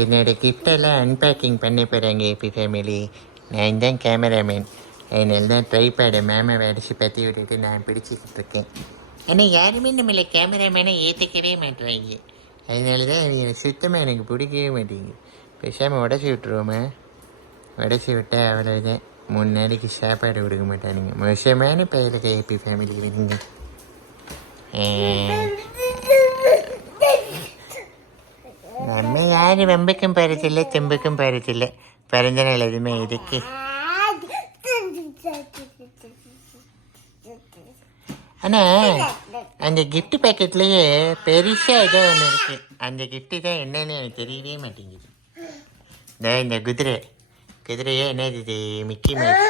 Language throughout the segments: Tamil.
என்னோடய கிஃப்டெல்லாம் அன்பேக்கிங் பண்ண போகிறாங்க ஏபி ஃபேமிலி. நான் தான் கேமராமேன். அதனால தான் ட்ரைபேடை மேமை வடிச்சு பற்றி விட்டுட்டு நான் பிடிச்சிக்கிட்டு இருக்கேன். ஆனால் யாருமே நம்மளை கேமராமேனை ஏற்றுக்கவே மாட்டுறாங்க. அதனால தான் எனக்கு சுத்தமாக எனக்கு பிடிக்கவே மாட்டேங்குது. பேசாமல் உடச்சி விட்டுருவோமே. உடச்சி விட்டால் அவ்வளோதான். 3 நாளைக்கு சாப்பாடு கொடுக்க மாட்டானுங்க. மோசமான பயிருக்கு ஏபி ஃபேமிலி விடுங்க. நம்ம யாரும் வெம்புக்கும் பறிச்சில்லை, செம்புக்கும் பறிச்சில்லை. பிறந்த நாள் எதுவுமே இருக்கு. ஆனால் அந்த கிஃப்ட் பேக்கெட்லேயே பெருசாக ஏதோ ஒன்று இருக்குது. அந்த கிஃப்ட்டு தான் என்னன்னு எனக்கு தெரியவே மாட்டேங்குது. இந்த குதிரையே என்னது இது? Mickey mouse.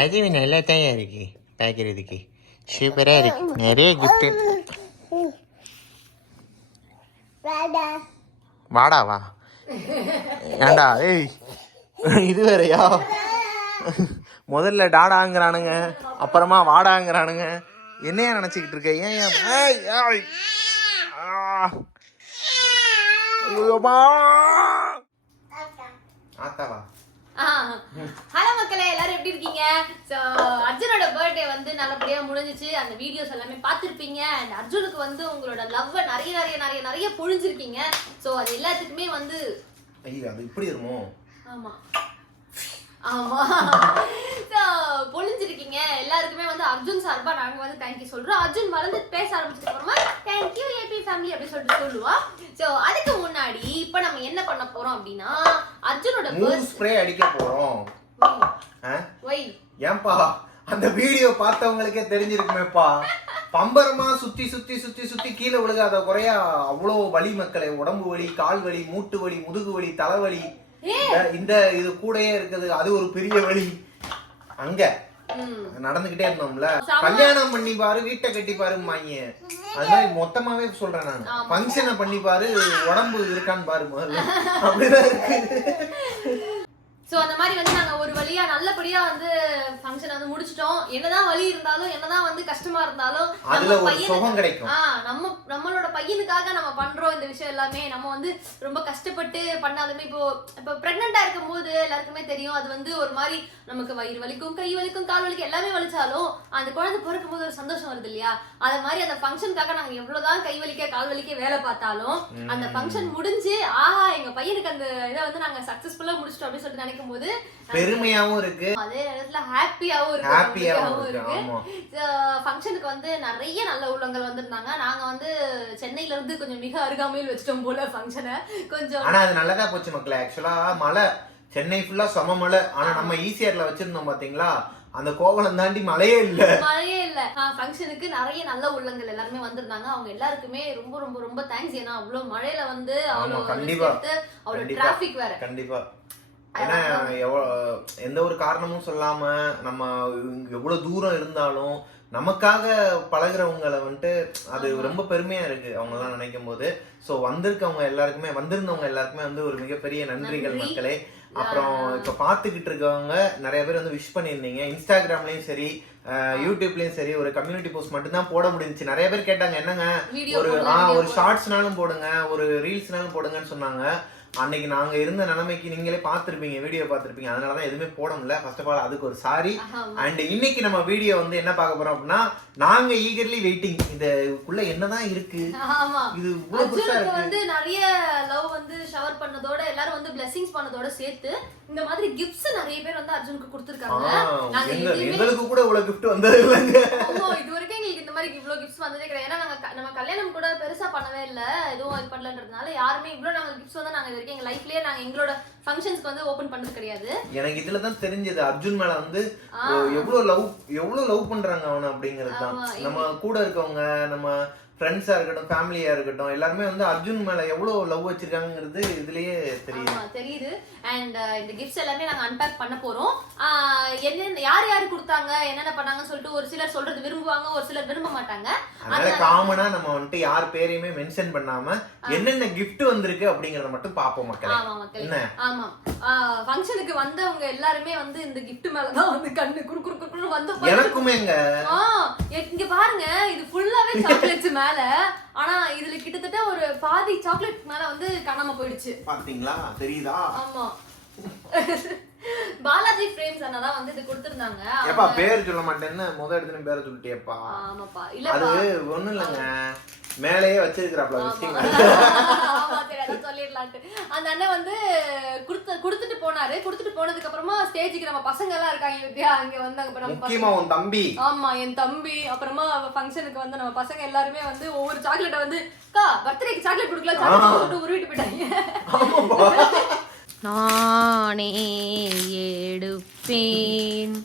அதுவும் நல்லா தான் இருக்கு பார்க்குறதுக்கு. சூப்பராக இருக்கு. நிறைய கிஃப்ட்டு. வாடாவா ஏண்டா? ஏய், இது வேறையா? முதல்ல டாடாங்கிறானுங்க, அப்புறமா வாடாங்கிறானுங்க. என்னையா நினச்சிக்கிட்டு இருக்க? ஏன் ஆத்தாவா? ஹலோ மக்களே, எல்லாரும் எப்படி இருக்கீங்க? ஸோ அர்ஜுனோட பர்த்டே வந்து நல்லபடியா முடிஞ்சிச்சு. அந்த வீடியோஸ் எல்லாமே பார்த்துருப்பீங்க. அண்ட் அர்ஜுனுக்கு வந்து உங்களோட லவ்வை நிறைய நிறைய நிறைய நிறைய பொழிஞ்சிருக்கீங்க. ஸோ அது எல்லாத்துக்குமே வந்து அது இப்படி இருக்குமோ? ஆமா ஆமா ஸோ பொழிஞ்சிருக்கீங்க. எல்லாருக்குமே வந்து அர்ஜுன் சார்பா நாங்க வந்து தேங்க்யூ சொல்றோம். அர்ஜுன் வளர்ந்து பேச ஆரம்பிச்சதுக்கு அப்புறமா தேங்க்யூ ஏபி ஃபேமிலி அப்படி சொல்லிட்டு சொல்லுவான். ஸோ அதுக்கு முன்னாடி இப்போ நம்ம என்ன பண்ண போறோம் அப்படின்னா அர்ஜுனோட பர்த் ஸ்ப்ரே அடிக்க போறோம். வை ஏன்பா? அந்த வீடியோ பார்த்தவங்களுக்கே தெரிஞ்சிருக்குமேப்பா. பம்பரமா சுத்தி சுத்தி சுத்தி சுத்தி கீழே விழுகாத குறையா அவ்வளோ வலி மக்களே. உடம்பு வலி, கால் வலி, மூட்டு வலி, முதுகு வலி, தலைவலி, இந்த இது கூடயே இருக்குது. அது ஒரு பெரிய வலி. அங்க நடந்துகிட்டே இருந்தோம்ல. கல்யாணம் பண்ணி பாரு, வீட்டை கட்டி பாரு மாங்க. அது மாதிரி மொத்தமாவே சொல்றேன் நான். ஃபங்க்ஷனை பண்ணி பாரு, உடம்பு இருக்கான்னு பாரு முதல்ல. அப்படிதான் இருக்கு. ஸோ அந்த மாதிரி வந்து நாங்கள் ஒரு வழியா நல்லபடியா வந்து ஃபங்க்ஷன் வந்து முடிச்சிட்டோம். என்னதான் வலி இருந்தாலும், என்னதான் வந்து கஷ்டமா இருந்தாலும், நம்மளோட பையனுக்காக நம்ம பண்றோம் இந்த விஷயம் எல்லாமே. நம்ம வந்து ரொம்ப கஷ்டப்பட்டு பண்ணாலுமே இப்போ பிரெக்னெண்டா இருக்கும் போது எல்லாருக்குமே தெரியும், அது வந்து ஒரு மாதிரி நமக்கு வயிறு வலிக்கும், கை வலிக்கும், கால் வலிக்கும், எல்லாமே வலிச்சாலும் அந்த குழந்தை பிறக்கும் போது ஒரு சந்தோஷம் வருது இல்லையா? அது மாதிரி அந்த ஃபங்க்ஷனுக்காக நாங்க எவ்வளவுதான் கை வலிக்க கால் வலிக்க வேலை பார்த்தாலும் அந்த ஃபங்க்ஷன் முடிஞ்சு எங்க பையனுக்கு அந்த இதை வந்து நாங்க சக்சஸ்ஃபுல்லா முடிச்சிட்டோம் அப்படின்னு சொல்லிட்டு போது பெருமையாவும் இருக்கு, அதே நேரத்துல ஹாப்பியாவும் இருக்கு. ஃபங்க்ஷனுக்கு வந்து நிறைய நல்ல உள்ளங்கள் வந்திருந்தாங்க. நாங்க வந்து சென்னையில இருந்து கொஞ்சம் மிக அருகாமையில் வச்சிட்டோம் போல ஃபங்க்ஷனை கொஞ்சம். ஆனா அது நல்லதா போச்சு மக்களே. ஆக்சுவலா மழை சென்னை ஃபுல்லா சம மழை. ஆனா நம்ம ஈசிஆர்ல வச்சிருந்தோம் பாத்தீங்களா, அந்த கோவலம் தாண்டி மழையே இல்ல. ஃபங்க்ஷனுக்கு நிறைய நல்ல உள்ளங்கள் எல்லாருமே வந்திருந்தாங்க. அவங்க எல்லாருக்குமே ரொம்ப ரொம்ப ரொம்ப தேங்க்ஸ். ஏன்னா அவ்வளவு மழையில வந்து அவ்வளவு டிராபிக் வேற. கண்டிப்பா. ஏன்னா எந்த ஒரு காரணமும் சொல்லாம நம்ம எவ்வளவு தூரம் இருந்தாலும் நமக்காக பழகுறவங்களை வந்துட்டு அது ரொம்ப பெருமையா இருக்கு அவங்க எல்லாம் நினைக்கும் போது. ஸோ வந்திருந்தவங்க எல்லாருக்குமே வந்து ஒரு மிகப்பெரிய நன்றிகள் மக்களே. அப்புறம் இப்ப பாத்துக்கிட்டு இருக்கவங்க நிறைய பேர் வந்து விஷ் பண்ணியிருந்தீங்க. இன்ஸ்டாகிராம்லயும் சரி, யூடியூப்லயும் சரி, ஒரு கம்யூனிட்டி போஸ்ட் மட்டும் தான் போட முடிஞ்சுச்சு. நிறைய பேர் கேட்டாங்க, என்னங்க ஒரு ஷார்ட்ஸ்னாலும் போடுங்க, ஒரு ரீல்ஸ்னாலும் போடுங்கன்னு சொன்னாங்க. அன்னைக்கு நாங்க இருந்த நிலைமைக்கு நீங்களே பாத்துருப்பீங்க, வீடியோ பாத்துருப்பீங்க. அதனாலதான் எதுவுமே போட முடியல. ஃபர்ஸ்ட் ஆஃப் ஆல் அதுக்கு ஒரு சாரி. அண்ட் இன்னைக்கு நம்ம வீடியோ வந்து என்ன பார்க்க போறோம் அப்படின்னா, நாங்க ஈகர்லி வெயிட்டிங். இதுக்குள்ள என்னதான் இருக்கு, இது வந்து நிறைய லவ் வந்து ஷவர் பண்ணதோட எல்லாரும் வந்து பிளெஸிங்ஸ் பண்ணதோட சேர்த்து இந்த மாதிரி கிஃப்ட்ஸ் நிறைய பேர் வந்து அர்ஜுனுக்கு கொடுத்திருக்காங்க. எங்களுக்கு கூட இவ்வளவு கிஃப்ட் வந்தது இல்லைங்க. இது வரைக்கும் எங்களுக்கு இந்த மாதிரி இவ்வளவு கிஃப்ட்ஸ் வந்ததே கிடையாது. ஏன்னா நம்ம கல்யாணம் கூட பெருசா பண்ணவே இல்ல, எதுவும் இது பண்ணலன்றதுனால யாருமே இவ்வளவு நாங்க கிஃப்ட்ஸ் வந்து நாங்க எங்க லைஃப்லயே நாங்க எங்களோட ஃபங்க்ஷன்ஸ்க்கு வந்து ஓபன் பண்ணது கிடையாது. எனக்கு இதுலதான் தெரிஞ்சது அர்ஜுன் மேல வந்து எவ்வளவு லவ் பண்றாங்க அவன அப்படிங்கிறது தான். நம்ம கூட இருக்கவங்க, நம்ம ஃப்ரெண்ட்ஸா இருக்கட்டும், ஃபேமிலியா இருக்கட்டும், எல்லாருமே வந்து அர்ஜுன் மேல எவ்வளவு லவ் வச்சிருக்காங்கிறது இதுலயே தெரியுது. அண்ட் இந்த கிஃப்ட்ஸ் எல்லாமே நாங்க அன்பேக் பண்ண போறோம். என்னென்ன யார் யார் கொடுத்தாங்க, என்னென்ன பண்ணாங்கன்னு சொல்லிட்டு ஒரு சிலர் சொல்றது விரும்புவாங்க, ஒரு சிலர் விரும்ப மாட்டாங்க. அதனால காமனா நம்ம வந்துட்டு யார் பேரையுமே மென்ஷன் பண்ணாம என்னென்ன கிஃப்ட் வந்திருக்கு அப்படிங்கறத மட்டும் பாப்போம் மக்களே. ஆமா மக்களே, ஆமா. ஃபங்க்ஷனுக்கு வந்தவங்க எல்லாருமே வந்து இந்த கிஃப்ட் மேலதான் வந்து கண்ணு குறு குறு குறு வந்து எனக்குமேங்க. இங்க பாருங்க, இது ஃபுல்லாவே சாக்லேட்ஸ். மேல. ஆனா இதுல கிட்டத்தட்ட ஒரு பாதி சாக்லேட் மேல வந்து காணாம போயிடுச்சு. பாத்தீங்களா தெரியுதா? ஆமா. பாலாஜி ஃப்ரேம்ஸ் அண்ணா வந்து இது கொடுத்திருந்தாங்க. ஏப்பா பேர் சொல்ல மாட்டேன்னு முத எடுத்து பேரை சொல்லிட்டேப்பா. ஆமாப்பா. இல்ல அது ஒண்ணும் இல்லங்க, மேலேயே வச்சிருக்காப்ல விஷயம். ஆமா சரி அத சொல்லிடலாம்னு அந்த அண்ணன் வந்து கொடுத்துட்டு போனாரு. கொடுத்துட்டு போனதுக்கு அப்புறமா ஸ்டேஜுக்கு நம்ம பசங்க எல்லாம் இருக்காங்க இல்லையா, அங்க வந்தாங்க. முக்கியமா உன் தம்பி. ஆமா என் தம்பி. அப்புறமா ஃபங்க்ஷனுக்கு வந்து நம்ம பசங்க எல்லாருமே வந்து ஒவ்வொரு சாக்லேட்டை வந்து அக்கா பர்த்டேக்கு சாக்லேட் கொடுக்கல சாக்லேட் உருவிட்டு போயிட்டாங்க. நானே எடுப்பேன்.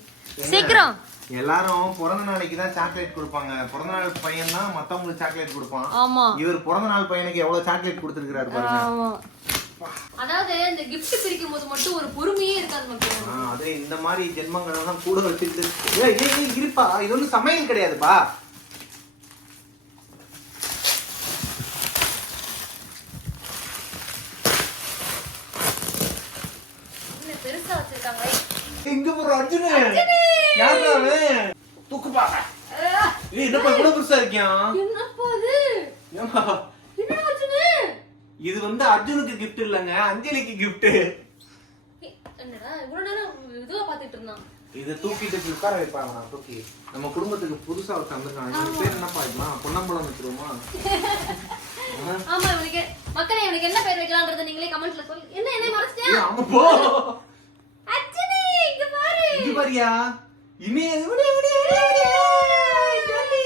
சீக்கிரம் எல்லாரும் பிறந்த நாளைக்கு தான் சாக்லேட் கொடுப்பாங்க. பிறந்த நாள் பையன் தான் மத்தவங்களுக்கு சாக்லேட் கொடுப்பான். ஆமா இவர் பிறந்த நாள் பையனுக்கு எவ்வளவு சாக்லேட் கொடுத்திருக்காரு பாருங்க. அதாவது இந்த gift பிரிக்கும் போது மட்டும் ஒரு பொறுமையே இருக்காது மக்களே. அது இந்த மாதிரி ஜென்மங்கள் எல்லாம் கூட வச்சிட்டு இருப்பா. இது ஒன்றும் சமையல் கிடையாதுப்பா. பெருசா வச்சிருக்காங்க. எங்க போற அர்ஜுன்? யாராவே தூக்குப்பா. ஏய் என்னப்பா இவ்வளவு பெருசா இருக்கியா? என்னப்பா இது? ஏமா என்ன அர்ஜுன்? இது வந்து அர்ஜுனுக்கு gift இல்லங்க, அஞ்சலிக்கு gift. என்னடா இவ்வளவு நேரம் இதுவா பாத்துட்டு இருந்தான். இத தூக்கிட்டு உட்கார வைப்பாங்க. நான் தூக்கி நம்ம குடும்பத்துக்கு புதுசா ஒரு தந்திருக்காங்க. இந்த பேர் என்னப்பா இதெல்லாம்? பொன்னம்பலம் வச்சிருவோமா? ஆமா இவனுக்கு மக்களே இவனுக்கு என்ன பேர் வைக்கலாம்ன்றத நீங்களே கமெண்ட்ல சொல்லுங்க. என்ன மறந்துட்டியா? ஆமா போ. அர்ஜுன் இங்க பாரு. இங்க பாரியா? இமே ஜாலி.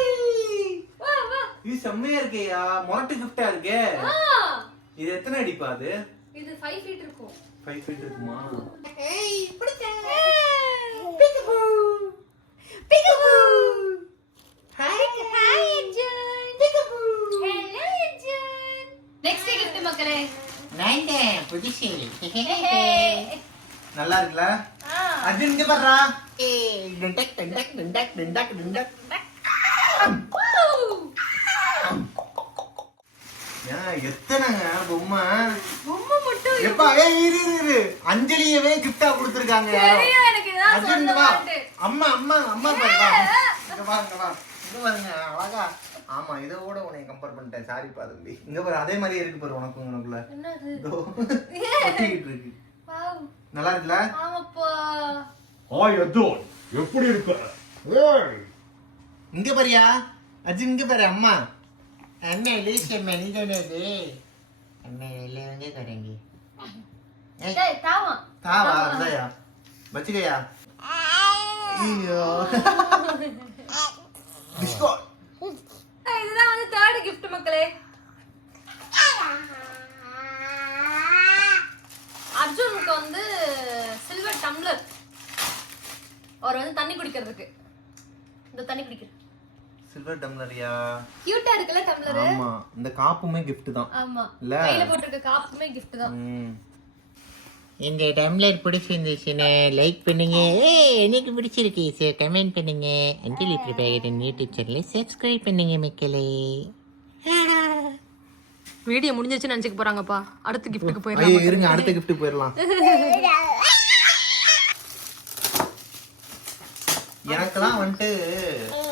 வா வா. இது செம்மையா இருக்கேயா. மொரட்டு gift-ஆ இருக்கே. இது எத்தனை அடிப்பா அது? இது 5 feet இருக்கும். 5 feet இருக்குமா? ஏய் பிடிச்சங்க. Peekaboo. Peekaboo. Hi hi Arjun. Peekaboo. Hello Arjun. Next gift மக்களே. நைண்டே புடிச்சி. நல்லா இருக்குல? அர்ஜுன் இங்க பாருடா. ஏய் டண்டக் டண்டக் டண்டக் டண்டக் டண்டக். எத்தனைங்க பொம்மை மட்டும் எப்பா? இரு அஞ்சலியவே கிஃப்டா கொடுத்திருக்காங்க. அர்ஜுன் வா. அம்மா அம்மா அம்மா பாருங்க. இங்க பாருங்க அழகா. ஆமா இதோட உன்னை கம்பேர் பண்ணிட்டேன். சாரிப்பா தம்பி. இங்க பாரு அதே மாதிரியே இருக்கு பாரு உனக்கு. உனக்குள்ள ஒட்டிக்கிட்டு இருக்கு. நல்லா இருக்குல்ல? ஆமாப்பா. ஹாய் அர்ஜுன், எப்படி இருக்க? இங்க பாரியா அர்ஜுன்? இங்க பாரு அம்மா. அண்ணா லேச மனிதனே அண்ணா எல்லாம் கரங்கி. டேய் தாவா தாவா அந்தயா வச்சுக்கயா. ஐயோ பிஸ்கட். இதுதான் வந்து தேர்ட் gift மக்களே. அர்ஜுனுக்கு வந்து சில்வர் டம்ளர். அவர் வந்து தண்ணி குடிக்கிறதுக்கு. இந்த தண்ணி குடிக்கிற சில்வர் டம்ளரியா? கியூட்டா இருக்குல டம்ளர். ஆமா இந்த காப்புமே gift தான். ஆமா இல்ல கையில போட்டுருக்க காப்புமே gift தான். இந்த டம்ளர் பிடிச்சிருந்துச்சுன்னா லைக் பண்ணுங்க. எனக்கு பிடிச்சிருக்கு கமெண்ட் பண்ணுங்க. அஞ்சலி பிரபாகரன் யூடியூப் சேனலை சப்ஸ்கிரைப் பண்ணுங்க மக்களே. வீடியோ முடிஞ்சிருச்சுன்னு நினைச்சுக்க போறாங்கப்பா. அடுத்த கிஃப்ட்டுக்கு ஐயோ போயிடலாம். இருங்க அடுத்த gift போயிடலாம். எனக்கெல்லாம் வந்துட்டு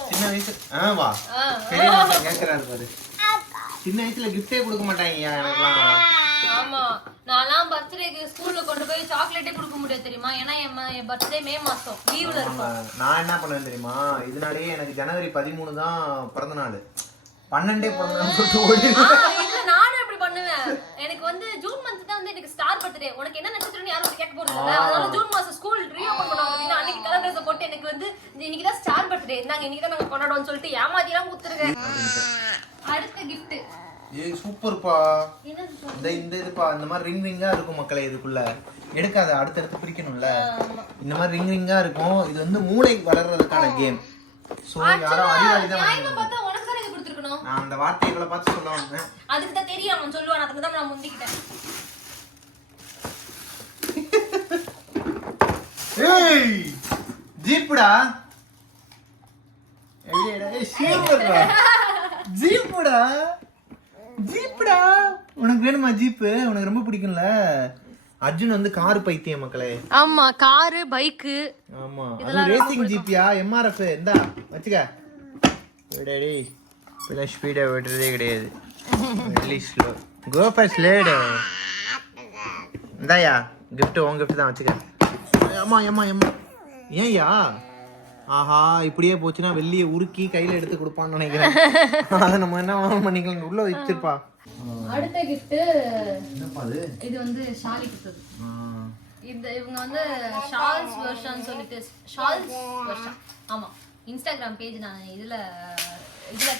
சின்ன வயசு வா சரி கேட்கறாரு பாரு. சின்ன வயசுல கிஃப்டே கொடுக்க மாட்டாங்க எனக்கெல்லாம். ஆமா நான்லாம் பர்த்டேக்கு ஸ்கூல்ல கொண்டு போய் சாக்லேட்டே கொடுக்க முடியாது தெரியுமா? ஏன்னா என் பர்த்டே மே மாசம் லீவ்ல இருக்கும். நான் என்ன பண்ணுவேன் தெரியுமா? இதனாலேயே எனக்கு ஜனவரி 13 தான் பிறந்த நாள். 12 பிறந்த நாள் சொல்லிட்டு ஓடி. இல்ல நானும் அப்படி பண்ணுவேன். எனக்கு வந்து ஜூன் மந்த் தான் வந்து எனக்கு ஸ்டார் பர்த்டே. உனக்கு என்ன நட்சத்திரம்னு யாரும் கேட்க போறது இல்ல. அதனால ஜூன் மாசம் ஸ்கூல் ரீஓபன் பண்ணுவாங்க. அன்னைக்கு கலர் ட்ரெஸ் போட்டு எனக்கு வந்து இன்னைக்கு தான் ஸ்டார் பர்த்டே நாங்க இன்னைக்கு தான் நாங்க கொண்டாடுவோம்னு சொல்லிட்டு ஏமாத்திலாம் குத்துருக்கேன். அடுத்த gift ஏய் சூப்பர்ப்பா. இந்த இதுப்பா இந்த மாதிரி ரிங் ரிங்கா இருக்கும் மக்களே. இதுக்குள்ள எடுக்காத அடுத்தடுத்து பிரிக்கணும்ல. இந்த மாதிரி ரிங் ரிங்கா இருக்கும். இது வந்து மூளை வளர்றதுக்கான கேம். சோ யாரோ அறிவாளி தான். நான் பார்த்தா உனக்கு தான் இது கொடுத்திருக்கணும். நான் அந்த வார்த்தைகளை பார்த்து சொல்ல வந்தேன். அதுக்கு தான் தெரியும் அவன் சொல்லுவான். அதுக்கு தான் நான் முந்திக்கிட்டேன். ஏய் ஜீப்டா. ஏய் சூப்பர்டா. ஜீப்டா. ஜீப்டா. உனக்கு வேணுமா ஜீப்? உனக்கு ரொம்ப பிடிக்கும்ல. அர்ஜுன் வந்து கார் பைத்தியம் மக்களே. ஆமா காரு பைக். ஆமா அது ரேசிங் ஜீப்பியா? எம்ஆர்எஃப் இந்தா வச்சுக்க. டேய் இப்பெல்லாம் ஸ்பீடாக விடுறதே கிடையாது. வெள்ளி ஸ்லோ. Go for slide. இந்தாயா கிஃப்ட், உன் கிஃப்ட் தான் வச்சுக்க. ஏம்மா ஏம்மா ஏம்மா ஏன்யா? ஆஹா இப்படியே போச்சுன்னா வெள்ளியை உருக்கி கையில் எடுத்து கொடுப்பான்னு நினைக்கிறேன். அதை நம்ம என்ன பண்ணிக்கலாம், உள்ள வச்சிருப்பா. அடுத்த கிஃப்ட் என்னப்பா அது? இது வந்து ஷாலி கொடுத்தது. இது இவங்க வந்து ஷால்ஸ் வெர்ஷன் சொல்லிட்டு, ஷால்ஸ் வெர்ஷன், ஆமா இன்ஸ்டாகிராம் பேஜ் நான் இதுல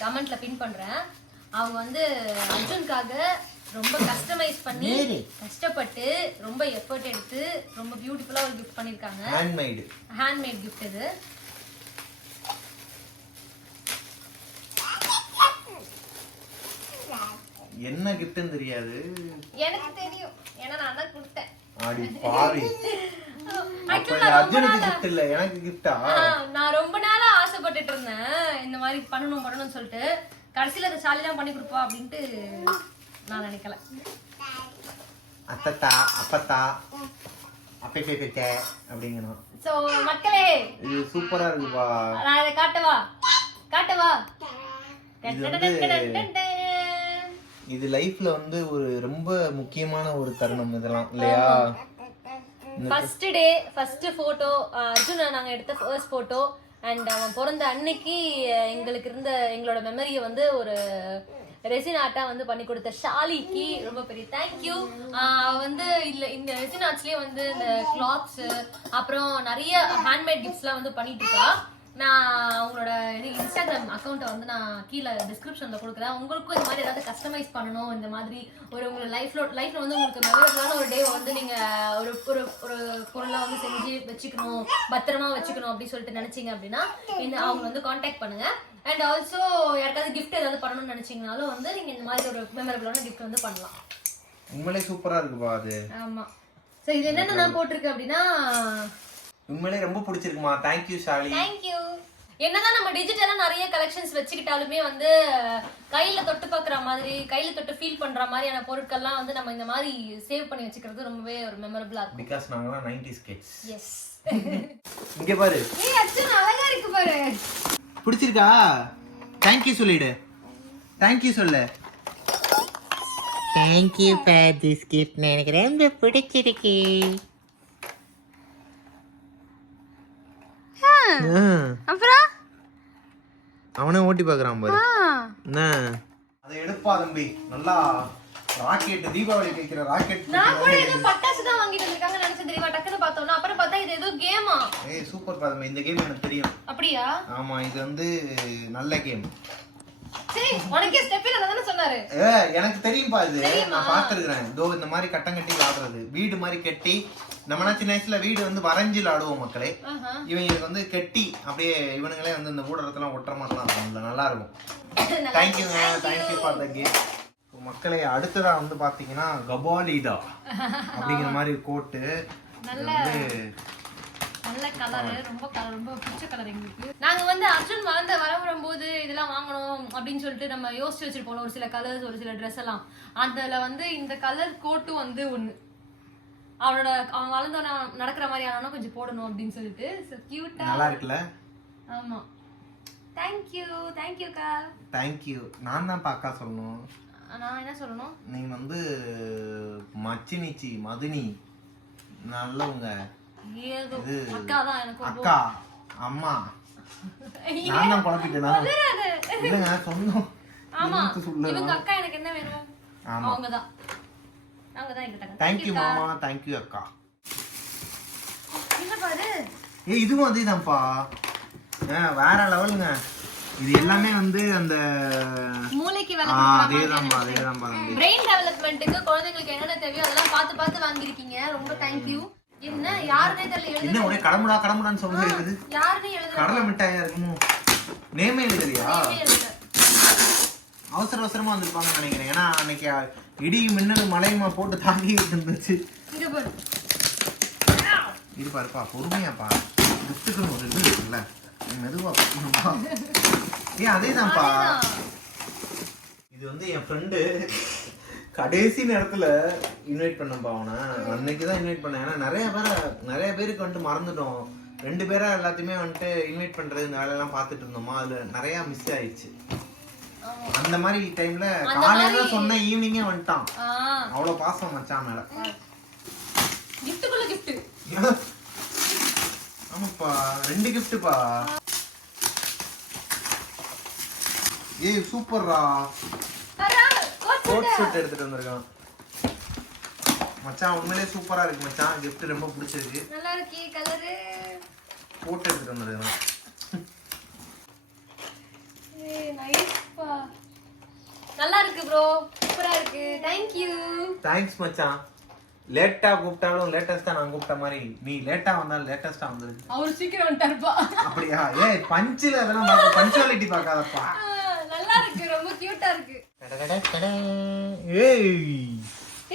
கமெண்ட்ல பின் பண்றேன். அவங்க வந்து அர்ஜுனுக்காக ரொம்ப கஸ்டமைஸ் பண்ணி கஷ்டப்பட்டு ரொம்ப எஃபர்ட் எடுத்து ரொம்ப பியூட்டிஃபுல்லா ஒரு கிஃப்ட் பண்ணிருக்காங்க. ஹேண்ட்மேட் கிஃப்ட் இது. என்ன கிஃப்ட்னு தெரியாது. எனக்கு தெரியும், ஏன்னா நான் தான் கொடுத்தேன். ஆடி பாவி. அர்ஜுனுக்கு கிஃப்ட் இல்ல, எனக்கு கிஃப்டா? நான் ரொம்ப நாளா ஆசைப்பட்டுட்டு இருந்தேன் இந்த மாதிரி பண்ணணும்னு சொல்லிட்டு. கடைசியில அந்த சாலி தான் பண்ணி கொடுப்பா அப்படின்ட்டு நான் நினைக்கல. அத்தத்தா அப்பத்தா அப்பே அப்படிங்கணும். சோ மக்களே, இது சூப்பரா இருக்குப்பா. நான் இதை காட்டவா? இது லைஃப்ல வந்து ஒரு ரொம்ப முக்கியமான ஒரு தருணம் இதெல்லாம் இல்லையா? First day first photo Arjun நாங்க எடுத்த ஃபர்ஸ்ட் போட்டோ. அண்ட் அவன் பிறந்த அன்னைக்கு எங்களுக்கு இருந்த எங்களோட மெமரியை வந்து ஒரு ரெசின் ஆர்ட்டா வந்து பண்ணி கொடுத்த ஷாலிக்கு ரொம்ப பெரிய தேங்க்யூ. வந்து இல்ல இந்த ரெசின் ஆர்ட்ஸ்லயே வந்து இந்த கிளாத்ஸ் அப்புறம் நிறைய ஹேண்ட்மேட் கிஃப்ட்ஸ்லாம் வந்து பண்ணிட்டு இருக்கா. நான் அவங்களோட இன்ஸ்டாகிராம் அக்கௌண்ட்டை வந்து நான் கீழே டிஸ்கிரிப்ஷன்ல கொடுக்குறேன். உங்களுக்கும் இந்த மாதிரி ஏதாவது கஸ்டமைஸ் பண்ணணும், இந்த மாதிரி ஒரு உங்க லைஃப்ல வந்து உங்களுக்கு மெமரபிளான ஒரு டே வந்து நீங்க ஒரு ஒரு ஒரு பொருளை வந்து செஞ்சு வச்சுக்கணும், பத்திரமா வச்சுக்கணும் அப்படின்னு சொல்லிட்டு நினைச்சீங்க அப்படின்னா அவங்க வந்து கான்டாக்ட் பண்ணுங்க. அண்ட் ஆல்சோ யாருக்காவது கிஃப்ட் ஏதாவது பண்ணணும்னு நினைச்சீங்கனாலும் வந்து நீங்க இந்த மாதிரி ஒரு மெமரபிளான கிஃப்ட் வந்து பண்ணலாம். உண்மையிலே சூப்பரா இருக்குப்பா அது. ஆமா. சோ இது என்னென்ன நான் போட்டிருக்கேன் அப்படின்னா, உண்மையிலே ரொம்ப பிடிச்சிருக்குமா. தேங்க்யூ ஷாலி. தேங்க்யூ. என்னதான் நம்ம டிஜிட்டலா நிறைய கலெக்ஷன்ஸ் வச்சுக்கிட்டாலுமே வந்து கையில தொட்டு பாக்குற மாதிரி, கையில தொட்டு ஃபீல் பண்ற மாதிரியான பொருட்கள்லாம் வந்து நம்ம இந்த மாதிரி சேவ் பண்ணி வச்சுக்கிறது ரொம்பவே ஒரு மெமரபிளா இருக்கும். பிகாஸ் நாங்கலாம் 90s kids. எஸ். இங்க பாரு. ஏய் அர்ஜுன் அழகா இருக்கு பாரு. பிடிச்சிருக்கா? தேங்க்யூ சொல்லிடு. தேங்க்யூ சொல்லு. Thank you for this gift. எனக்கு ரொம்ப பிடிச்சிருக்கு. அப்புறம் அவனே ஓட்டி பாக்குறான் பாரு. என்ன அதை எடுப்பா தம்பி. நல்லா ராக்கெட், தீபாவளி கேக்குற ராக்கெட். நான் கூட ஏதோ பட்டாசு தான் வாங்கிட்டு வந்திருக்காங்க நினைச்சேன் தெரியுமா? டக்குன்னு பார்த்தோம்னா அப்புறம் பார்த்தா இது ஏதோ கேமா. ஏய் சூப்பர் பாதம், இந்த கேம் எனக்கு தெரியும். அப்படியா? ஆமா, இது வந்து நல்ல கேம். சரி, உனக்கே ஸ்டெப் இல்ல தான சொன்னாரு. எனக்கு தெரியும்பா, இது நான் பாத்துர்க்கேன். இதோ இந்த மாதிரி கட்டம் கட்டி விளையாடுறது, வீடு மாதிரி கட்டி. நம்ம சின்ன வயசுல வீடு வந்து வரைஞ்சு விளையாடுவோம் மக்களே. இவங்களுக்கு வந்து கெட்டி அப்படியே இவனுங்களே வந்து இந்த ஊடகத்தெல்லாம் ஒட்டுற மாதிரிலாம் இருக்கும். நல்லா இருக்கும். தேங்க்யூங்க, தேங்க்யூ ஃபார் த கேம். மக்களே அடுத்ததா வந்து பாத்தீங்கன்னா கபாலிடா அப்படிங்கிற மாதிரி கோட்டு. நல்ல கலர், ரொம்ப பிடிச்ச கலர் எங்களுக்கு. நாங்க வந்து அர்ஜுன் வரும்போது இதெல்லாம் வாங்கணும் அப்படின்னு சொல்லிட்டு நம்ம யோசிச்சு வச்சிருப்போம். ஒரு சில கலர்ஸ், ஒரு சில ட்ரெஸ் எல்லாம். அதுல வந்து இந்த கலர் கோட்டு வந்து ஒண்ணு அவன் வளர்ந்தவன நடக்கிற மாதிரி ஆனா கொஞ்சம் போடணும் அப்படின்னு சொல்லிட்டு கியூட்டா நல்லா இருக்குல்ல? ஆமா. தேங்க்யூக்கா. தேங்க்யூ. நான் தான் அக்கா சொல்லணும். நான் என்ன சொல்லணும்? நீங்க வந்து மச்சினிச்சி மதுனி நல்லவங்க. அக்கா தான் எனக்கு அக்கா அம்மா. நான் தான் குழப்பிட்டேனா? இல்லங்க சொன்னோம். ஆமா, இவங்க அக்கா எனக்கு என்ன வேணும்? அவங்க தான் என்கிட்ட. தேங்க்யூ மாமா, தேங்க்யூ அக்கா. என்ன பாரு, இதுவும் அதேதான்ப்பா. வேற லெவலுங்க. இது எல்லாமே வந்து அந்த மூளைக்கு வேலை அதேதான்ப்பா. பிரெயின் டெவலப்மென்ட்க்கு குழந்தைகளுக்கு என்னென்ன தேவையோ அதெல்லாம் பார்த்து வாங்கிருக்கீங்க. ரொம்ப தேங்க்யூ. என்ன யாருனே தெரியல, எழுது. என்ன ஒரே கடமுடான்னு சொல்றது இருக்குது. யாருனே எழுது. கடலை மிட்டாயா இருக்குமோ? நேமே எழுதலையா? அவசரமா வந்திருப்பாங்கன்னு நினைக்கிறேன். ஏன்னா அன்னைக்கு இடி மின்னல் மலையுமா போட்டு தாங்கிட்டு இருந்துச்சு. இது பாருப்பா, பொறுமையாப்பா. கிஃப்ட்டுக்கு ஒரு இது இருக்குல்ல, மெதுவா பண்ணணும்பா. அதேதான்ப்பா. இது வந்து என் ஃப்ரெண்டு கடைசி நேரத்துல இன்வைட் பண்ணப்பா. அவனை அன்னைக்குதான் இன்வைட் பண்ணேன். ஏன்னா நிறைய பேருக்கு வந்துட்டு மறந்துட்டோம். 2 பேரா எல்லாத்தையுமே வந்துட்டு இன்வைட் பண்றது இந்த வேலையெல்லாம் பார்த்துட்டு இருந்தோமா, அதுல நிறைய மிஸ் ஆயிடுச்சு. அந்த மாதிரி டைம்ல அந்த காலையில மாதிரி- சொன்ன ஈவினிங்கே வந்துட்டான். ஆ, அவ்வளவு பாசம் மச்சான் மேல. gift-க்குள்ள gift. ஆமாப்பா 2 கிஃப்ட்ப்பா. ஏய் சூப்பர்ரா. தரா, coat கோட் suit. ஷூட் எடுத்துட்டு வந்திருக்கான் மச்சான். உண்மையிலேயே சூப்பரா இருக்கு மச்சான். gift ரொம்ப பிடிச்சிருக்கு. நல்லா இருக்கு கலரு. போட்டு எடுத்துட்டு வந்திருக்கான். ஏய் நைஸ்ப்பா. நல்லா இருக்கு ப்ரோ. சூப்பரா இருக்கு. Thank you. தேங்க்ஸ் மச்சான். லேட்டா கூப்பிட்டாலும் லேட்டஸ்டா நான் கூப்பிட்ட மாதிரி நீ லேட்டா வந்தாலும் லேட்டஸ்டா வந்துருக்கு. அவர் சீக்கிரம் வந்துட்டாருப்பா. அப்படியா? ஏய் பஞ்சில அதெல்லாம் பார்க்க பஞ்சுவாலிட்டி பார்க்காதப்பா. நல்லா இருக்கு. ரொம்ப கியூட்டா இருக்கு. ஏய்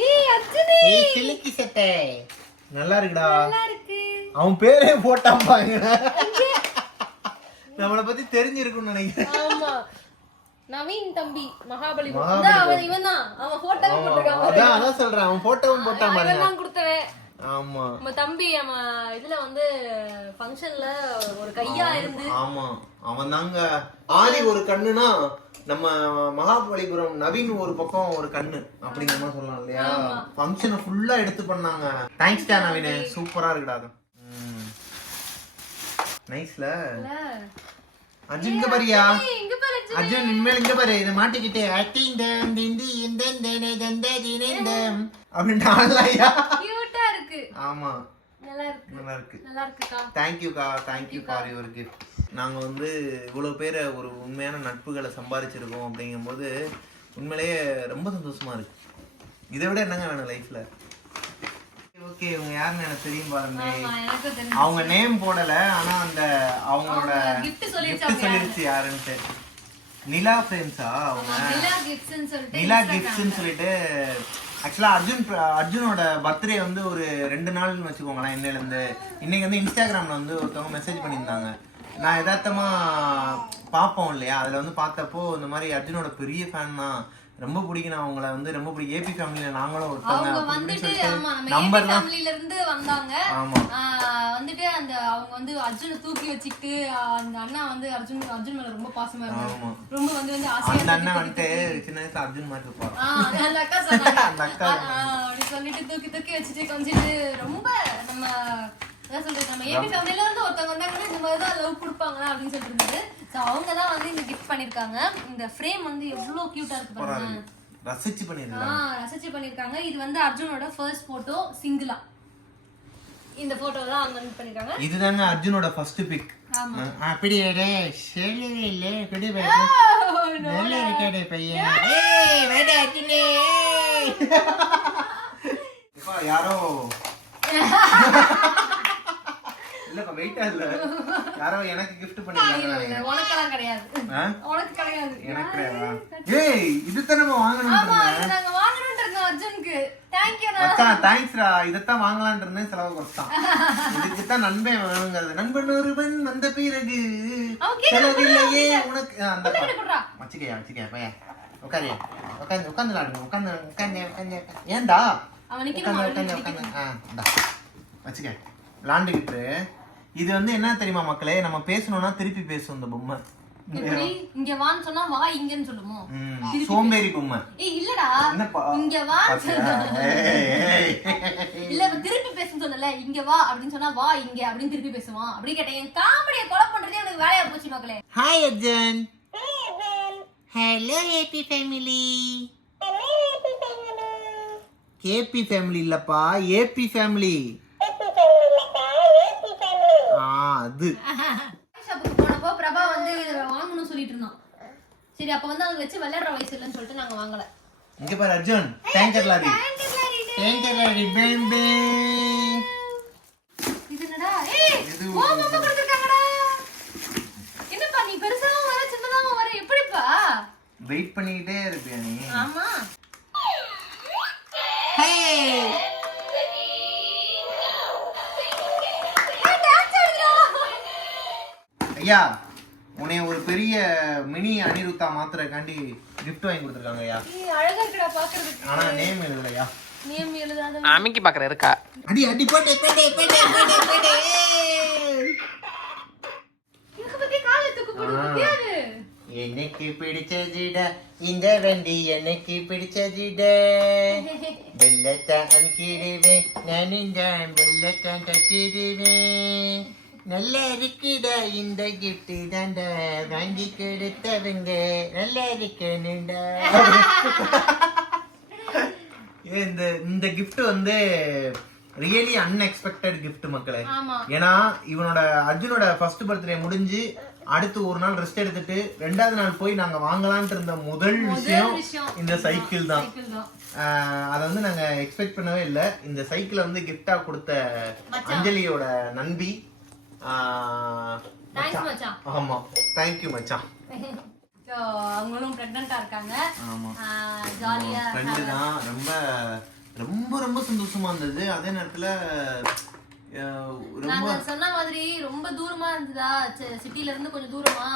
ஏய் அர்ஜுனி. ஏய் சிலுக்கி சட்டை நல்லா இருக்குடா. நல்லா இருக்கு. அவன் பேரே போட்டான்பாங்க. நம்மளை பத்தி தெரிஞ்சிருக்கும்னு நினைக்கிறேன். ஆமா. நவீன் தம்பி மகாபலிபுரம். மகாபலிபுரம். அதான் அவன் இவன்தான். அவன் போட்டோவே போட்டுருக்கான். அதான் சொல்றேன். அவன் போட்டோவும் போட்டான் பாருங்க. இவன் கொடுத்தவன். ஆமா நம்ம தம்பி நம்ம இதுல வந்து ஃபங்க்ஷன்ல ஒரு கையா இருந்து. ஆமா அவன் தாங்க. ஆதி ஒரு கண்ணுனா நம்ம மகாபலிபுரம் நவீன் ஒரு பக்கம் ஒரு கண்ணு அப்படிங்கிற மாதிரி சொல்லலாம் இல்லையா? ஃபங்க்ஷனை ஃபுல்லா எடுத்து பண்ணாங்க. தேங்க்ஸ் டா நவீன். சூப்பரா இருக்குடா அது. நைஸ்ல. அர்ஜுன் இங்க பாரியா? இங்க பாரு அர்ஜுன். அர்ஜுன் இனிமேல் இங்க பாரு. இதை மாட்டிக்கிட்டே அப்படின்னு ஆடலையா? கியூட்டா இருக்கு. ஆமா நல்லா இருக்கு. நல்லா இருக்கு. நல்லா இருக்குக்கா. தேங்க்யூக்கா. Thank you for your gift. நாங்கள் வந்து இவ்வளோ பேரை ஒரு உண்மையான நட்புகளை சம்பாதிச்சிருக்கோம் அப்படிங்கும்போது உண்மையிலேயே ரொம்ப சந்தோஷமா இருக்கு. இதை விட என்னங்க வேணும் லைஃப்ல? ஓகே இவங்க யாருன்னு எனக்கு தெரியும் பாருங்க. ஆமா எனக்கு தெரியும். அவங்க நேம் போடல, ஆனா அந்த அவங்களோட gift gift சொல்லிருச்சு யாருன்ட்டு. நிலா ஃப்ரெண்ட்ஸா அவங்க? நிலா கிஃப்ட்ஸ்னு சொல்லிட்டு நிலா கிஃப்ட்ஸ்னு சொல்லிட்டு ஆக்சுவலா அர்ஜுனோட பர்த்டே வந்து ஒரு 2 நாள்னு வச்சுக்கோங்களேன். இன்னையிலேருந்து இன்னைக்கு வந்து இன்ஸ்டாகிராம்ல வந்து ஒருத்தவங்க மெசேஜ் பண்ணியிருந்தாங்க. நான் யதார்த்தமா பார்ப்போம் இல்லையா, அதுல வந்து பார்த்தப்போ இந்த மாதிரி அர்ஜுனோட பெரிய ஃபேன் தான், ரொம்ப பிடிக்கும் அவங்கள வந்து ரொம்ப பிடிக்கும். ஏபி ஃபேமிலியில நாங்களும் அவங்க வந்துட்டு ஆமா நம்ம ஏபி ஃபேமிலில இருந்து வந்தாங்க. ஆமா வந்துட்டு அந்த அவங்க வந்து அர்ஜுனை தூக்கி வச்சிட்டு அந்த அண்ணா வந்து அர்ஜுன் மேல ரொம்ப பாசமா இருந்தாங்க. ரொம்ப வந்து ஆசையா அந்த அண்ணன் வந்துட்டு சின்ன வயசுல அர்ஜுன் மாதிரி இருப்பாரு. அந்த அக்கா சொன்னாங்க. அந்த அக்கா அப்படி சொல்லிட்டு தூக்கி வச்சுட்டு கொஞ்சம் ரொம்ப நம்ம என்ன சொல்றது, நம்ம ஏபி ஃபேமிலில இருந்து ஒருத்தவங்க வந்தாங்கன்னா இந்த மாதிரி தான் லவ் கொடுப்பாங்களா அப்படின்னு சொல்லிட்டு இருந்தது. ஸோ அவங்க தான் வந்து இந்த கிஃப்ட் பண்ணிருக்காங்க. இந்த ஃப்ரேம் வந்து எவ்வளவு கியூட்டா இருக்கு பாருங்க. ரசிச்சு பண்ணிருக்காங்க. ரசிச்சு பண்ணிருக்காங்க. இது வந்து அர்ஜுனோட ஃபர்ஸ்ட் போட்டோ சிங்கிளா. இந்த போட்டோ தான் அவங்க பண்ணிருக்காங்க. இதுதாங்க அர்ஜுனோட ஃபர்ஸ்ட் பிக். ஆமா அப்படியே சொல்லவே இல்லை. எப்படி நல்ல இருக்காடே பையன். ஏய் வேடா அர்ஜுனே. இப்போ யாரோ இல்லப்பா வெயிட்டா இல்ல, யாரோ எனக்கு gift பண்ணிருக்காங்க. உனக்கெல்லாம் கிடையாது. உனக்கு கிடையாது. எனக்கு கிடையாதா? ஏய் இது தான நம்ம வாங்கணும்னு ஆமா இருந்தேன். இது நாங்க வாங்கணும்னு இருக்கோம் அர்ஜுனுக்கு. थैंक यू மச்சான் தேங்க்ஸ்டா. இதத்தான் வாங்கலாம்னு இருந்தேன், செலவு கொடுத்தான். இதுக்கு தான் நண்பன் வேணுங்கிறது. நண்பன் ஒருவன் வந்த பிறகு செலவில்லையே உனக்கு. அந்த வச்சுக்கையா பையன். உட்காரியா உட்காந்து விளாடுங்க. உட்காந்து ஏன்டா உட்காந்து வச்சுக்க விளாண்டுக்கிட்டு. இது வந்து என்ன தெரியுமா மக்களே, நம்ம பேசணும்னா திருப்பி பேசும் இந்த பொம்மை. இங்க வான்னு சொன்னா வா இங்கன்னு சொல்லுமோ. சோம்பேறி பொம்மை. ஏய் இல்லடா இங்க வா இல்ல திருப்பி பேசுன்னு சொன்னல, இங்க வா அப்படின்னு சொன்னா வா இங்க அப்படின்னு திருப்பி பேசுவான். அப்படி கேட்டேன். என் காமெடியை கொலை பண்றதே எனக்கு வேலையா போச்சு மக்களே. Hi Arjun. Hello AB family. KB family இல்லப்பா, ஏபி ஃபேமிலி. அது ஷாப்புக்கு போனப்போ பிரபா வந்து வாங்கணும்னு சொல்லிட்டு இருந்தான். சரி அப்ப வந்து அவங்க வச்சு விளையாடுற வயசு இல்லைன்னு சொல்லிட்டு நாங்க வாங்கல. இங்க பாரு Arjun, tanker lorry. Tanker lorry பேம்பே. இது என்னடா? ஏய் ஓமமா கொடுத்திருக்காங்கடா. என்னப்பா நீ பெருசாவும் வர சின்னதாவும் வர எப்படிப்பா? வெயிட் பண்ணிட்டே இருப்பியா நீ? ஆமா. ஹே ஐயா, உன்னைய ஒரு பெரிய மினி அனிருத்தா மாத்திரக்காண்டி gift வாங்கி கொடுத்துருக்காங்க ஐயா. ஏய் அழகா இருக்குடா பாக்குறதுக்கு. ஆனா நேம் எழுதலையா? நேம் எழுதாத. அமிக்கி பாக்குற இருக்கா? அடி அடி போடே. எனக்கு பத்தி காலை தூக்கு போடு. யாரு? எனக்கு பிடிச்சதுடா இந்த வண்டி எனக்கு பிடிச்சதுடா வெள்ளத்தான் அமுக்கிடுவேன் நானும் தான் வெள்ளத்தான் தட்டிடுவேன் நல்லா இருக்குடா இந்த கிஃப்ட் தாண்டா வாங்கி கொடுத்தவங்க நல்லா இருக்கணும்டா இந்த கிஃப்ட் வந்து ரியலி அன்எக்ஸ்பெக்டட் கிஃப்ட் மக்களே. ஆமா. ஏன்னா இவனோட அர்ஜுனோட ஃபர்ஸ்ட் பர்த்டே முடிஞ்சு அடுத்து ஒரு நாள் ரெஸ்ட் எடுத்துட்டு 2வது நாள் போய் நாங்க வாங்கலாம்னு இருந்த முதல் விஷயம் இந்த சைக்கிள் தான். அதை வந்து நாங்க எக்ஸ்பெக்ட் பண்ணவே இல்லை. இந்த சைக்கிளை வந்து கிஃப்டா கொடுத்த அஞ்சலியோட நண்பி. ஆமா, தேங்க்யூ மச்சான். அவங்களும் பிரெக்னன்ட்டா இருக்காங்க. ஆமா, ஜாலியா ஃப்ரெண்டு தான். ரொம்ப ரொம்ப ரொம்ப சந்தோஷமா இருந்தது. அதே நேரத்துல நாங்க சொன்ன மாதிரி ரொம்ப தூரமா இருந்ததா, சிட்டில இருந்து கொஞ்சம் தூரமா.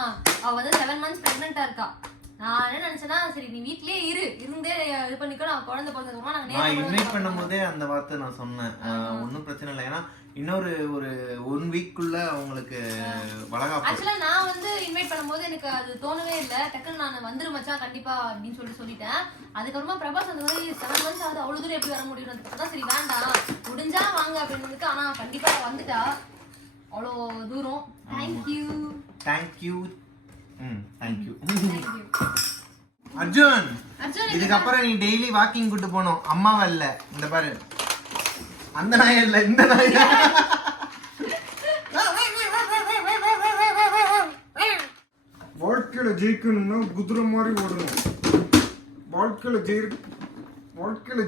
அவ வந்து 7 months பிரெக்னன்ட்டா இருக்கா. நான் என்ன நினைச்சேன்னா, சரி நீ வீட்லயே இருந்தே இது பண்ணிக்கோ, நான் குழந்தை பிறந்ததுக்கப்புறமா நான் இன்வைட் பண்ணும்போதே அந்த வார்த்தை நான் சொன்னேன். ஒன்றும் பிரச்சனை இல்லை, ஏன்னா இன்னொரு ஒரு 1 வீக்குள்ள அவங்களுக்கு வளகாப்பு. ஆக்சுவலா நான் வந்து இன்வைட் பண்ணும்போது எனக்கு அது தோணவே இல்லை. டக்குன்னு நான் வந்துரு மச்சான் கண்டிப்பா அப்படின்னு சொல்லிட்டேன். அதுக்கப்புறமா பிரபாஸ் அந்த மாதிரி 7 months ஆகுது, அவ்வளவு தூரம் எப்படி வர முடியும்? அதுக்கப்புறம் சரி வேண்டாம், முடிஞ்சா வாங்க அப்படின்னு. ஆனா கண்டிப்பா வந்துட்டா, அவ்வளோ தூரம். Thank you thank you thank you Arjun. இதுக்கப்புறம் நீ டெய்லி வாக்கிங் கூட்டு போகணும். அம்மாவா இல்ல, இந்த பாரு, அந்த நாய இல்ல, இந்த நாய. வாழ்க்கையில ஜெயிக்கணும்னா குதிரை மாதிரி ஓடணும். வாழ்க்கையில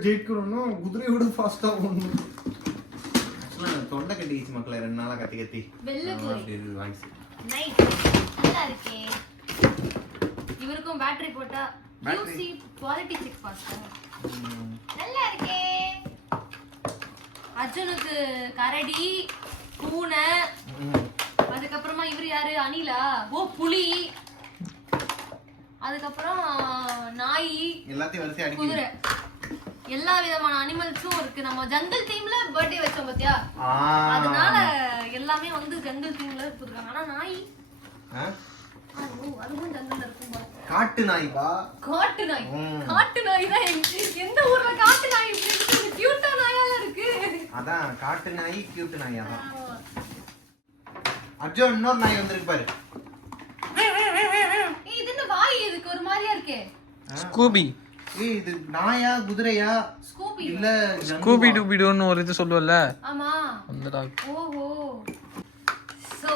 ஜெயிக்கணும்னா குதிரையோட ஃபாஸ்டா ஓடணும். தொண்டை கட்டிச்சு மக்களை 2 நாளா கத்தி கத்தி. வாய்ஸ் நல்லா இருக்கே. இவருக்கும் பேட்டரி போட்டா QC குவாலிட்டி செக் பாஸ்டா நல்லா இருக்கே. அர்ஜுனுக்கு கரடி, பூனை, அதுக்கப்புறமா இவர் யாரு, அனிலா, ஓ புலி, அதுக்கப்புறம் நாய், எல்லாத்தையும் வரிசை அடிக்குது. குதிரை, எல்லா விதமான அனிமல்ஸும் இருக்கு. நம்ம ஜங்கல் தீம்ல பர்த்டே வச்சோம் பாத்தியா, அதனால எல்லாமே வந்து ஜங்கல் தீம்ல கொடுத்துருக்காங்க. ஆனா நாய் அதுவும் ஜங்கல்ல இருக்கும். காட்டு நாய் பா. காட்டு நாய். காட்டு நாய் தான் எந்த ஊர்ல காட்டு நாய் இப்படி இருக்கு? கியூட்டா நாயால இருக்கு. அதான் காட்டு நாய், கியூட் நாய். அதான் அர்ஜுன், இன்னொரு நாய் வந்திருக்கு பாரு. இது என்ன வாய் இதுக்கு ஒரு மாதிரியா இருக்கே? ஸ்கூபி. இது நாயா குதிரையா? ஸ்கூபி இல்ல ஸ்கூபி டூபிடோன்னு ஒரு இது சொல்லுவல்ல. ஆமா, அந்த டாக். ஓஹோ. சோ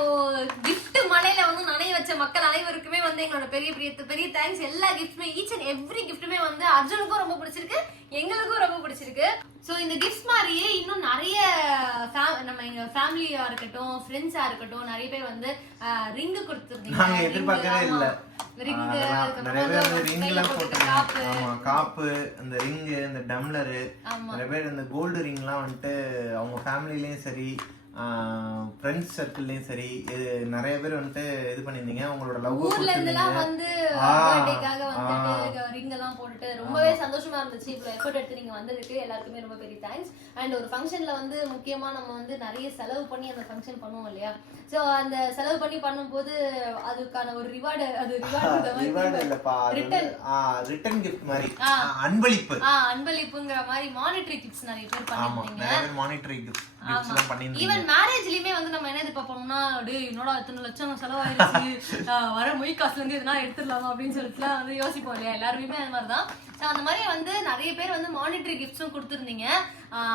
gift மலையில வந்து நனைய வச்ச மக்கள் அனைவருக்குமே வந்து எங்களோட பெரிய தேங்க்ஸ். எல்லா கிஃப்ட்மே, ஈச் அண்ட் எவ்ரி கிஃப்ட்டுமே வந்து அர்ஜுனுக்கும் ரொம்ப பிடிச்சிருக்கு, எங்களுக்கும் ரொம்ப பிடிச்சிருக்கு. சோ இந்த கிஃப்ட்ஸ் மாதிரியே இன்னும் நிறைய நம்ம எங்க ஃபேமிலியா இருக்கட்டும், ஃப்ரெண்ட்ஸா இருக்கட்டும், நிறைய பேர் வந்து ரிங் கொடுத்துருக்கீங்க. நாங்க எதிர்பார்க்கவே இல்ல. ரிங், நிறைய பேர் ரிங்லாம் போட்டுருக்காங்க. ஆமா, காப்பு, அந்த ரிங், இந்த டம்ளர், நிறைய பேர் இந்த கோல்டு ரிங்லாம் வந்துட்டு அவங்க ஃபேமிலிலயும் சரி, ஃப்ரெண்ட்ஸ் சர்க்கிள்லயும் சரி, நிறைய பேர் வந்துட்டு இது பண்ணிருந்தீங்க. உங்களோட லவ் ஊர்ல இருந்தெல்லாம் வந்து பர்த்டேக்காக வந்துட்டு ரிங் எல்லாம் போட்டுட்டு ரொம்பவே சந்தோஷமா இருந்துச்சு. இவ்வளவு எஃபர்ட் எடுத்து நீங்க வந்ததுக்கு எல்லாருக்குமே ரொம்ப பெரிய தேங்க்ஸ். அண்ட் ஒரு ஃபங்க்ஷன்ல வந்து முக்கியமா நம்ம வந்து நிறைய செலவு பண்ணி அந்த ஃபங்க்ஷன் பண்ணுவோம் இல்லையா? சோ அந்த செலவு பண்ணி பண்ணும்போது அதுக்கான ஒரு ரிவார்டு, அது ரிவார்டு இல்லப்பா, ரிட்டர்ன் gift மாதிரி, அன்பளிப்புங்கிற மாதிரி மானிட்டரி கிஃப்ட்ஸ் நிறைய பேர் பண்ணிருந்தீங்க. நிறைய பேர் மானிட்டரி கிஃப்ட்ஸ் எல்லாம் பண்ணிருந்தீங்க. ஈவன் மேரேஜ்லயுமே வந்து நம்ம என்ன எதிர்பார்ப்போம்னா, டேய் என்னோட 10 லட்சம் செலவாயிருச்சு, வர மொய் காசுல இருந்து எதுனா எடுத்துடலாமா அப்படின்னு சொல்லிட்டுலாம் வந்து யோசிப்போம் இல்லையா? எல்லாருமே அந்த மாதிரிதான். ஸோ அந்த மாதிரி வந்து நிறைய பேர் வந்து மானிட்டரி கிஃப்ட்ஸும் கொடுத்துருந்தீங்க.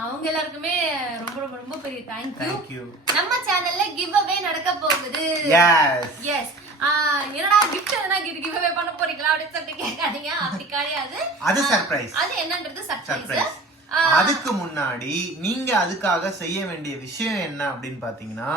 அவங்க எல்லாருக்குமே ரொம்ப ரொம்ப ரொம்ப பெரிய தேங்க்யூ. நம்ம சேனல்ல கிவ் அவே நடக்க போகுது. எஸ். என்னடா கிஃப்ட் எதனா கிவ் அவே பண்ண போறீங்களா அப்படின்னு சொல்லிட்டு கேட்காதீங்க. அப்படி கிடையாது, அது சர்ப்ரைஸ். அது என்னன்றது சர்ப்ரைஸ். அதுக்கு முன்னாடி நீங்க அதுக்காக செய்ய வேண்டிய விஷயம் என்ன அப்படின்னு பாத்தீங்கன்னா,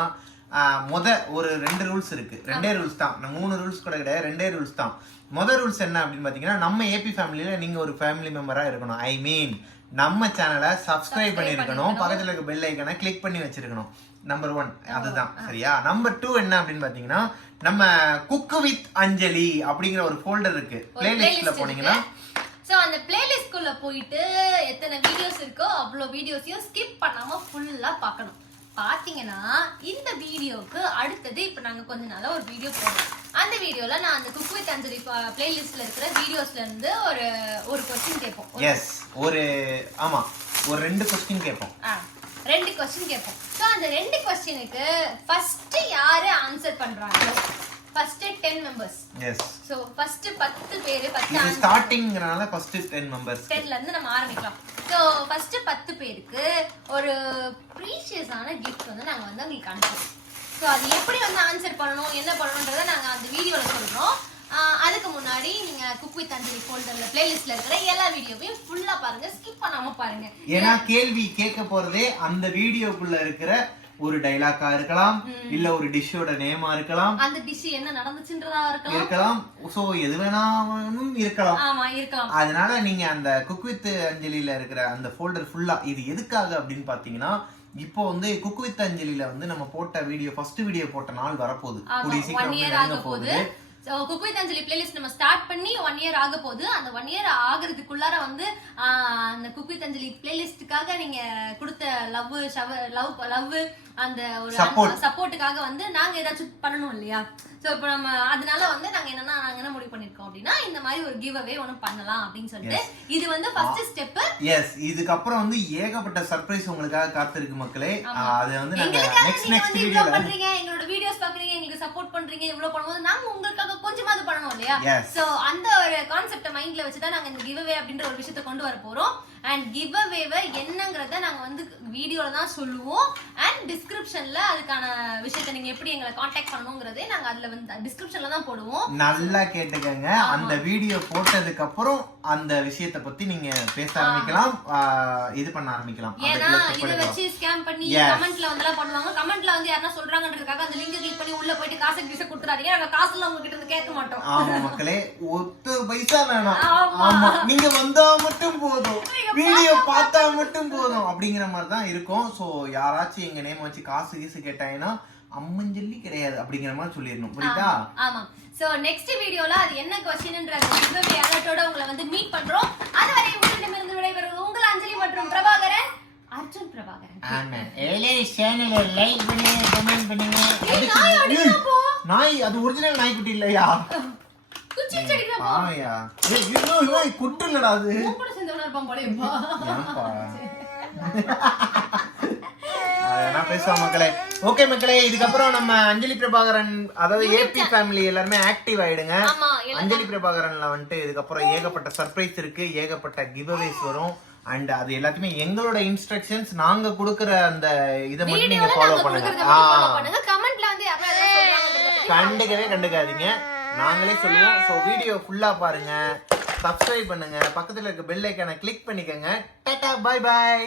ஒரு 2 ரூல்ஸ் இருக்கு. 2 ரூல்ஸ் தான், 3 ரூல்ஸ் கூட கிடையாது, 2 ரூல்ஸ் தான். முதல் ரூல்ஸ் என்ன அப்படின்னு பாத்தீங்கன்னா, நம்ம ஏபி ஃபேமிலியில நீங்க ஒரு ஃபேமிலி மெம்பரா இருக்கணும். ஐ மீன் நம்ம சேனலை சப்ஸ்கிரைப் பண்ணிருக்கணும், பக்கத்துல இருக்க பெல் ஐக்கனை கிளிக் பண்ணி வச்சிருக்கணும். நம்பர் 1 அதுதான், சரியா? நம்பர் 2 என்ன அப்படின்னு பாத்தீங்கன்னா, நம்ம குக் வித் அஞ்சலி அப்படிங்கிற ஒரு ஃபோல்டர் இருக்கு. பிளேலிஸ்ட்ல போனீங்கன்னா, சோ அந்த பிளேலிஸ்ட்குள்ள போயிட்டு எத்தனை வீடியோஸ் இருக்கோ அவ்வளோ வீடியோஸையும் ஸ்கிப் பண்ணாம ஃபுல்லா பார்க்கணும். பாத்தீங்கன்னா இந்த வீடியோக்கு அடுத்தது இப்ப நாங்க கொஞ்ச நாளா ஒரு வீடியோ போடுறோம். அந்த வீடியோல நான் அந்த குக் வித் அஞ்சலி பிளேலிஸ்ட்ல இருக்கிற வீடியோஸ்ல இருந்து ஒரு क्वेश्चन கேட்போம். எஸ் ஒரு 2 क्वेश्चन கேட்போம். 2 क्वेश्चन கேட்போம். சோ அந்த 2 क्वेश्चनக்கு ஃபர்ஸ்ட் யாரு ஆன்சர் பண்றாங்களோ first 10 members. Yes. So first 10 பேர் 10 இது ஸ்டார்டிங்ங்கறனால ஃபர்ஸ்ட் 10 மெம்பர்ஸ். 10ல இருந்து நம்ம ஆரம்பிக்கலாம். சோ ஃபர்ஸ்ட் 10 பேருக்கு ஒரு ப்ரீஷியஸான gift வந்து நாங்க வந்து உங்களுக்கு அனுப்புறோம். சோ அது எப்படி வந்து ஆன்சர் பண்ணனும் என்ன பண்ணனும்ன்றதை நாங்க அந்த வீடியோல சொல்றோம். அதுக்கு முன்னாடி நீங்க குக் வித் அஞ்சலி ஃபோல்டர்ல பிளேலிஸ்ட்ல இருக்கிற எல்லா வீடியோவையும் ஃபுல்லா பாருங்க, ஸ்கிப் பண்ணாம பாருங்க. ஏன்னா கேள்வி கேட்க போறதே அந்த வீடியோக்குள்ள இருக்கிற ஒரு டைலாக்கா இருக்கலாம், இல்ல ஒரு டிஷ்ஷோட நேமா இருக்கலாம், அந்த டிஷ் என்ன நடந்துச்சுன்றதா இருக்கலாம். சோ எது வேணாலும் இருக்கலாம். ஆமா இருக்கலாம். அதனால நீங்க அந்த குக் வித் அஞ்சலில இருக்கிற அந்த ஃபோல்டர் ஃபுல்லா இது எதுக்காக அப்படின்னு பாத்தீங்கன்னா, இப்போ வந்து குக் வித் அஞ்சலில வந்து நம்ம போட்ட வீடியோ ஃபர்ஸ்ட் வீடியோ போட்ட நாள் வரப்போகுது. கூடிய சீக்கிரம் ஆக போகுது. So cook with Anjali playlist நம்ம ஸ்டார்ட் பண்ணி 1 இயர் ஆக போகுது. அந்த 1 இயர் ஆகிறதுக்குள்ளார வந்து அந்த குக் வித் அஞ்சலி பிளேலிஸ்டுக்காக நீங்க கொடுத்த லவ் அந்த ஒரு சப்போர்ட்டுக்காக வந்து நாங்க ஏதாச்சும் பண்ணணும் இல்லையா? சோ இப்போ நம்ம அதனால வந்து நாங்க என்ன முடிவு பண்ணிருக்கோம் அப்படின்னா, இந்த மாதிரி ஒரு கிவ் அவே ஒன்னு பண்ணலாம் அப்படின்னு சொல்லிட்டு இது வந்து ஃபர்ஸ்ட் ஸ்டெப். எஸ். இதுக்கு அப்புறம் வந்து ஏகப்பட்ட சர்ப்ரைஸ் உங்களுக்காக காத்திருக்கு மக்களே. அது வந்து நாங்க நெக்ஸ்ட் வீடியோல பண்றீங்க, எங்களோட வீடியோஸ் பாக்குறீங்க, எங்களுக்கு சப்போர்ட் பண்றீங்க, இவ்வளவு பண்ணும்போது நாங்க உங்களுக்காக கொஞ்சமாவது பண்ணணும் இல்லையா? சோ அந்த ஒரு கான்செப்ட மைண்ட்ல வச்சு தான் நாங்க இந்த கிவ் அவே அப்படின்ற ஒரு விஷயத்தை கொண்டு வர போறோம். அண்ட் கிவ் அவேவை என்னங்கறத நாங்க வந்து வீடியோல தான் சொல்லுவோம். அண்ட் டிஸ்கிரிப்ஷன்ல அதுக்கான விஷயத்தை நீங்க எப்படி எங்களை கான்டாக்ட் பண்ணணும்ங்கறதே நாங்க அதுல வந்து டிஸ்கிரிப்ஷன்ல தான் போடுவோம். நல்லா கேட்டுக்கங்க. அந்த வீடியோ போட்டதுக்கு அப்புறம் அந்த விஷயத்தை பத்தி நீங்க பேச ஆரம்பிக்கலாம், இது பண்ண ஆரம்பிக்கலாம். ஏன்னா இத வச்சு ஸ்கேம் பண்ணி கமெண்ட்ல வந்தெல்லாம் பண்ணுவாங்க. கமெண்ட்ல வந்து யாரனா சொல்றாங்கன்றதுக்காக அந்த லிங்க் கிளிக் பண்ணி உள்ள போயிட்டு காசு கிச கொடுத்துறாதீங்க. நாங்க காசுல உங்க கிட்ட இருந்து கேட்க மாட்டோம். ஆமா மக்களே, ஒத்த பைசா வேணாம். ஆமா, நீங்க வந்தா மட்டும் போதும், வீடியோ பார்த்தா மட்டும் போதும் அப்படிங்கிற மாதிரி தான் இருக்கும். சோ யாராச்சும் எங்க நேம் வச்சு காசு கீசு கேட்டாங்கன்னா அம்மஞ்சல்லி கிடையாது அப்படிங்கிற மாதிரி சொல்லிடணும். புரியுதா? ஆமா. சோ நெக்ஸ்ட் வீடியோல அது என்ன क्वेश्चनன்ற கிவ்அவே அலர்ட்டோட உங்களை வந்து மீட் பண்றோம். அதுவரை உங்களிடமிருந்து விடைபெறுவது உங்கள் அஞ்சலி மற்றும் பிரபாகரன், அர்ஜுன் பிரபாகரன். ஆமா, எல்லாரும் சேனலை லைக் பண்ணுங்க, கமெண்ட் பண்ணுங்க. நாய் அது ஒரிஜினல் நாய்க்குட்டி இல்லையா? குச்சி செடிக்குற போ. ஆயா. ஏய் குட்டு இல்லடா அது. கூட சேர்ந்தவனா இருப்பான் போலயேப்பா. ஏன்பா? நான் பேசுவோம் மக்களே. ஓகே மக்களே, இதுக்கப்புறம் நம்ம அஞ்சலி பிரபாகரன் அதாவது ஏபி ஃபேமிலி எல்லாருமே ஆக்டிவ் ஆயிடுங்க. அஞ்சலி பிரபாகரன்ல வந்துட்டு இதுக்கப்புறம் ஏகப்பட்ட சர்ப்ரைஸ் இருக்கு, ஏகப்பட்ட கிவ் அவேஸ் வரும். அண்ட் அது எல்லாத்தையுமே எங்களோட இன்ஸ்ட்ரக்ஷன்ஸ் நாங்க கொடுக்கற அந்த இதை மட்டும் நீங்க ஃபாலோ பண்ணுங்க. கமெண்ட்ல வந்து கண்டுக்காதீங்க, நாங்களே சொல்லுவோம். ஸோ வீடியோ ஃபுல்லா பாருங்க, சப்ஸ்கிரைப் பண்ணுங்க, பக்கத்துல இருக்க பெல் ஐக்கானை கிளிக் பண்ணிக்கோங்க. Tata, bye bye.